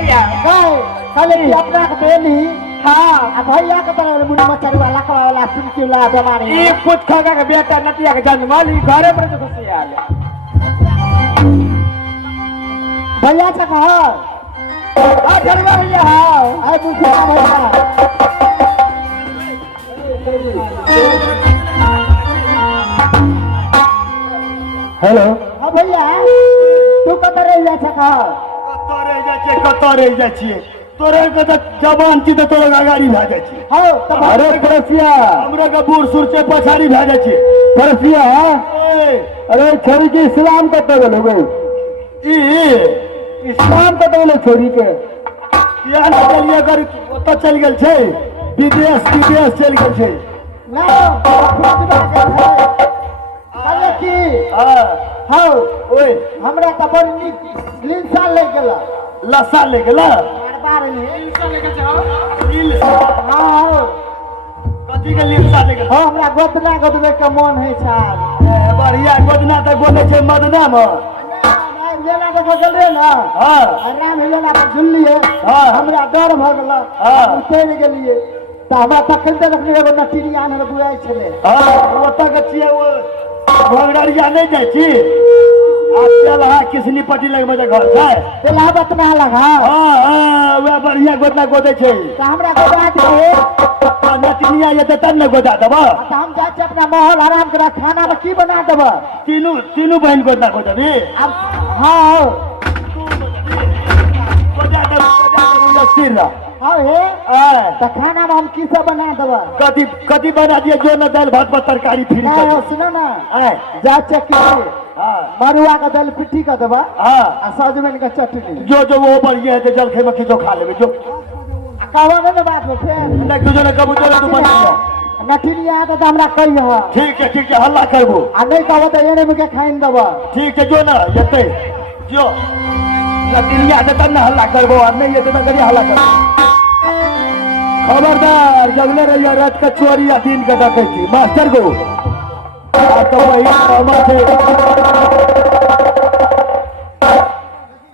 भैया गए खाली अपना के देली हाँ आ भैया के तरह मुनी मचरी वाला कवा वाला सुनती वाला बीमारी ये कुछ खागा के बेटा नतिया के जन्म ली घरे पर तो खुशी आले भैया से कह आ चलवा भैया आए पूछे भैया हेलो हाँ भैया तू कतर रह जा कह कतरे जाइ छियै तोरे के त जवान छी त तोरे अगाडि भए जाइ छी हो तब अरे परसिया हमरा के बूढ़ सूढ़ से पछाड़ी भए जाइ छी परसिया अरे छोरी के इस्लाम कत गेल हो ई इस्लाम कत गेल छोरी के या न चलिए कर ओत चल गेल छै विदेश चल गेल छै ना कहले की हां हो ओए हमरा त बड़ नीक लिंसा ले गेला लसा ले गेला बार में हाँ हाँ कथी के लिप्सा ले गेला हाँ हमरा गोदना गोदबे के मन है छाल बढ़िया गोदना त गोदे छै मदना में लेना तो बदल रे ना हां आराम लेना पर झुल्लिए हाँ। हमरा डर भ गेला हाँ। उतर गेलिए त हमरा तखन तक रखने एगो नटिरिया ने बुआई छले हां ओत के छियै ओ भगड़िया नहीं जाइ छी आ चल हाँ किसनी पट्टी लग में घर छै बेलावत ना लगा हाँ हाँ वे बढ़िया गोदना गोदे छै त हमरा गोदा दे नचनिया ये तब न गोदा देबा त हम जा के अपना माहौल आराम करा खाना में की बना देब तीनू बहन गोदना गोदबी अब हाँ गोदा देब सिर ना हाँ हे त खाना में हम की सब बना देब कथी बना दिए जो न दाल भात पर तरकारी फ्री ना कर सुनो ना आए जा चेक कीजिए हाँ मरुआ का दाल पिट्ठी का देबा हाँ आ सजमन का चटनी जो वो बढ़िया है जलखे में खींचो खा लेबे जो कहवा ना बात में फिर नहीं तुझे न कबूतर तू बना नठिनिया तो हमरा कही है ठीक है हल्ला करबो आ नहीं कहबो तो एने में के खाइन देबा ठीक है जो ना जते जो नतिनिया के तब न हल्ला करबो और नहीं ये तो न करिए हल्ला करबो खबरदार जगले रहिए रात का चोरी या दिन का डकैती मास्टर को तो वही हमर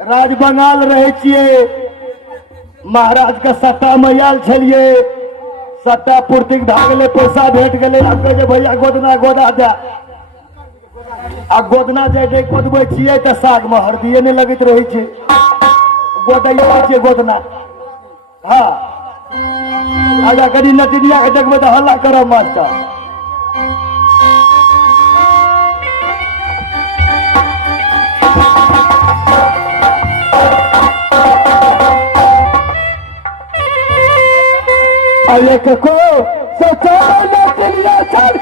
राज बंगाल रहे छिए महाराज के सट्टा में आयल छलिए सट्टा पूर्ति भए गेलै पैसा भेट गेलै अब कहे जे भैया गोदना गोदा दे आ गोदना जे गोदबै छियै तऽ साग में हरदिये नहीं लगैत रहै छै गोदैया छै गोदना हाँ आजा कनी नतिनिया के देखबै तऽ हल्ला करब मास्टर एक को सोचो नतिनिया चल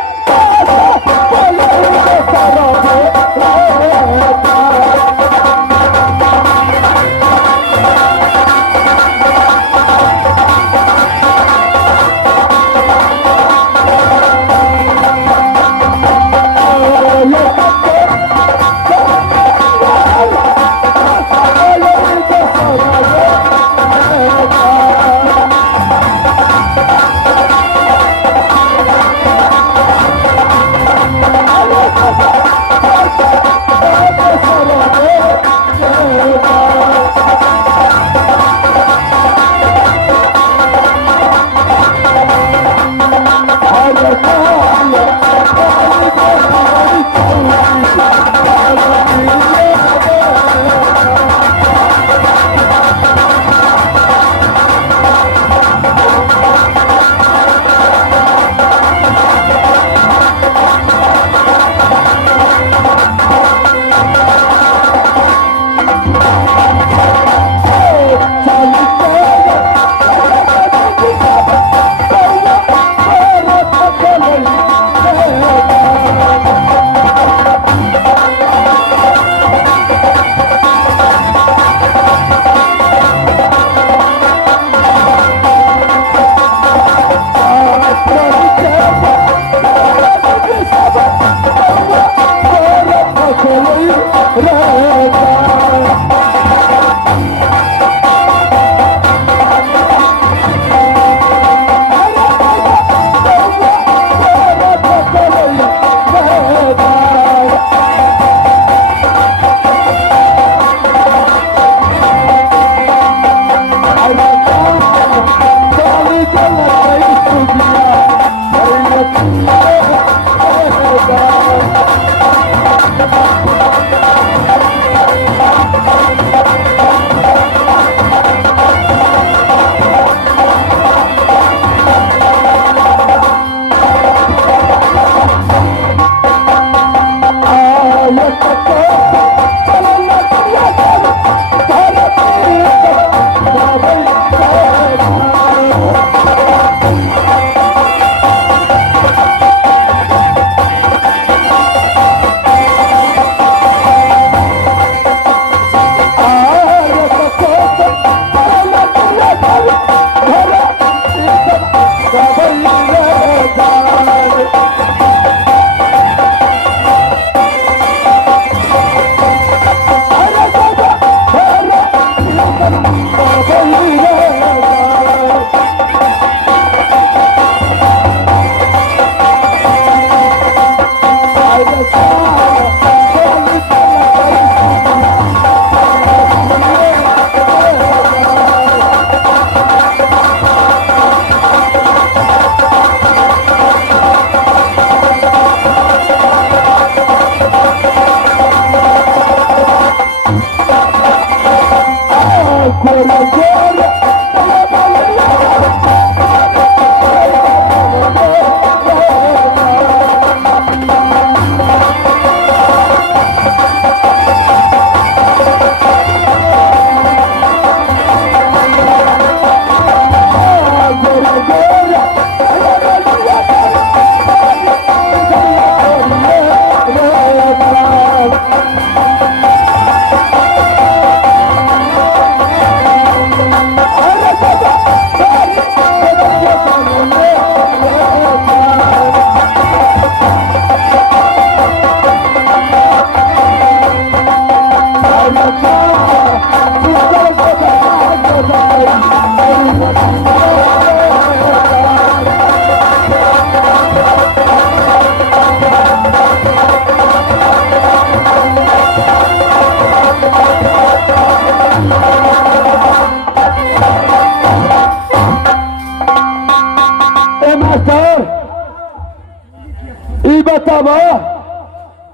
बतावा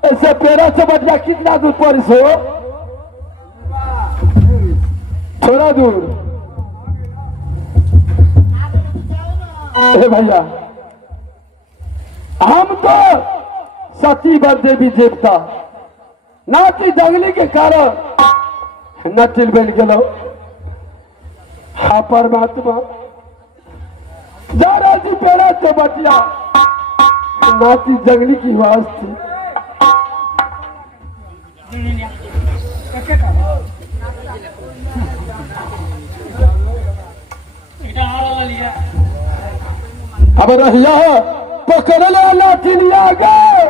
ऐसे पेड़ा से बटिया कितना दूर पर सो थोड़ा दूर। भैया हम तो सती बर देवी देवता नाती जंगली के कारण नटिल बन गलो। हाँ परमात्मा जा जी पेड़ा से बटिया नाती जंगली की आवाज थी। अब रहिया पकड़ लो लाठी लिया गए।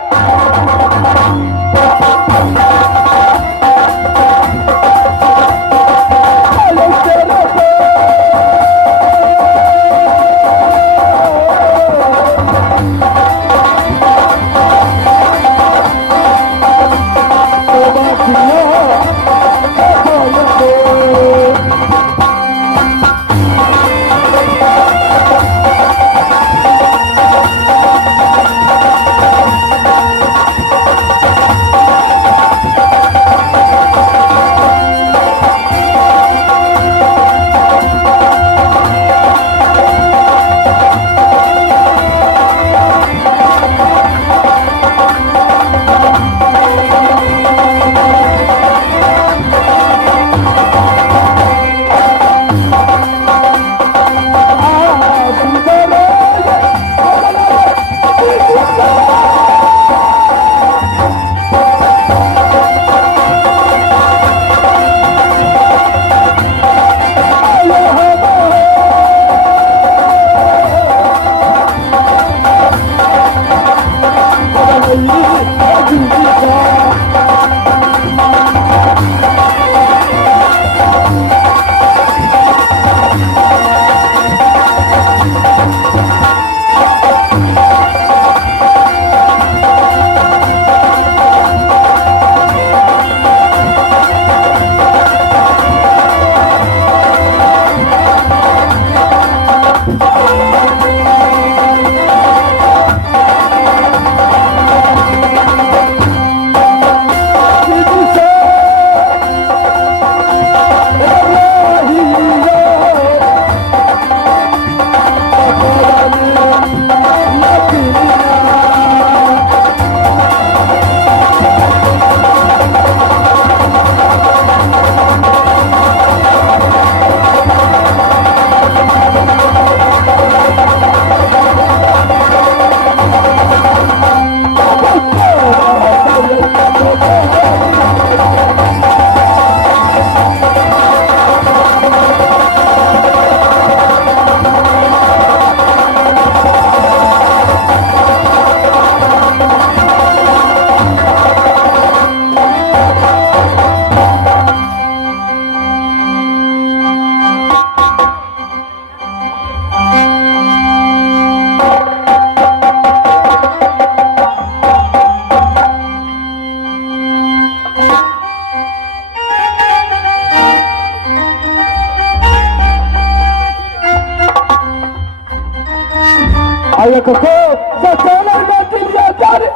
देखो सचाना नटी लिया जा रे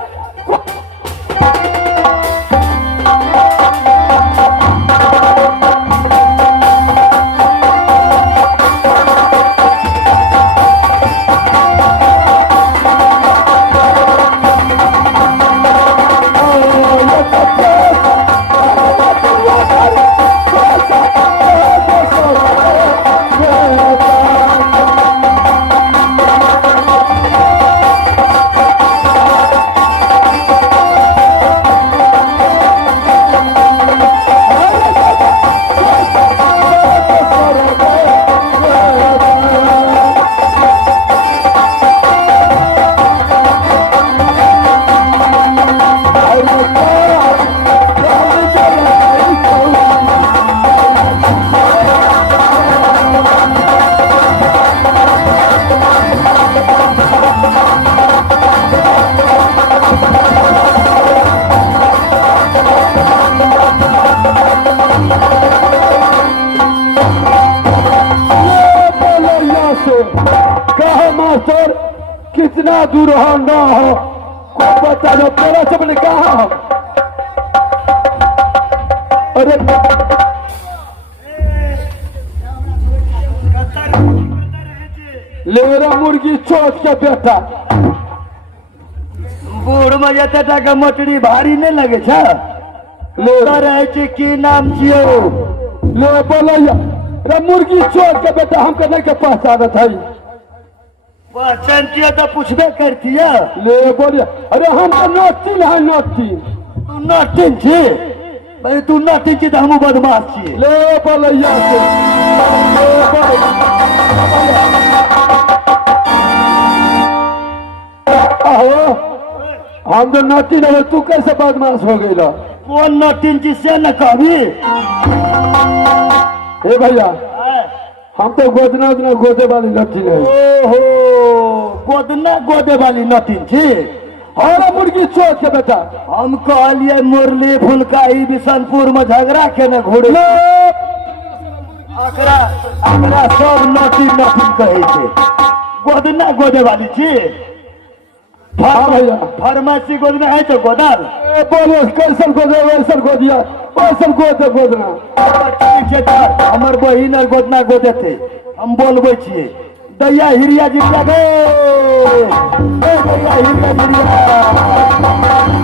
कितना दूर हो ना हो को बता दो तेरा सबने कहा हो अरे लेरा मुर्गी चोट के बेटा बूढ़ में जते का मोटरी भारी नहीं लगे छा लेरा रहे छी की नाम छियो ले बोलैया रे मुर्गी चोट के बेटा हमके नहीं के पहचानत है पहचान किया तो पूछबे करती है ले बोलिए अरे हम तो नोटिन है नोटिन तू नोटिन छी भाई तू नोटिन छी तो हम बदमाश छी ले बोलैया से आहो हम तो नोटिन है तू कैसे बदमाश हो गइला कौन नोटिन छी से न कहबी ए भैया हम तो गोदना उतना गोदे वाली नटीन है ओहो गोदना गोदे वाली नटीन थी और मुर्गी चोट के बेटा हम कहलिए मुरली फुलकाई बिशनपुर में झगड़ा के न घोड़े अकरा अकरा सब नटीन नटीन कहे थे गोदना गोदे वाली थी हाँ भैया फार्मेसी गोदना है तो गोदाल बोलो कैसन गोदे वैसन गोदिया वैसन गोदे गोदना हमार बहिन और गोदना गोदे थे हम बोलबे छिए दैया हिरिया जिरिया गे दैया हिरिया जिरिया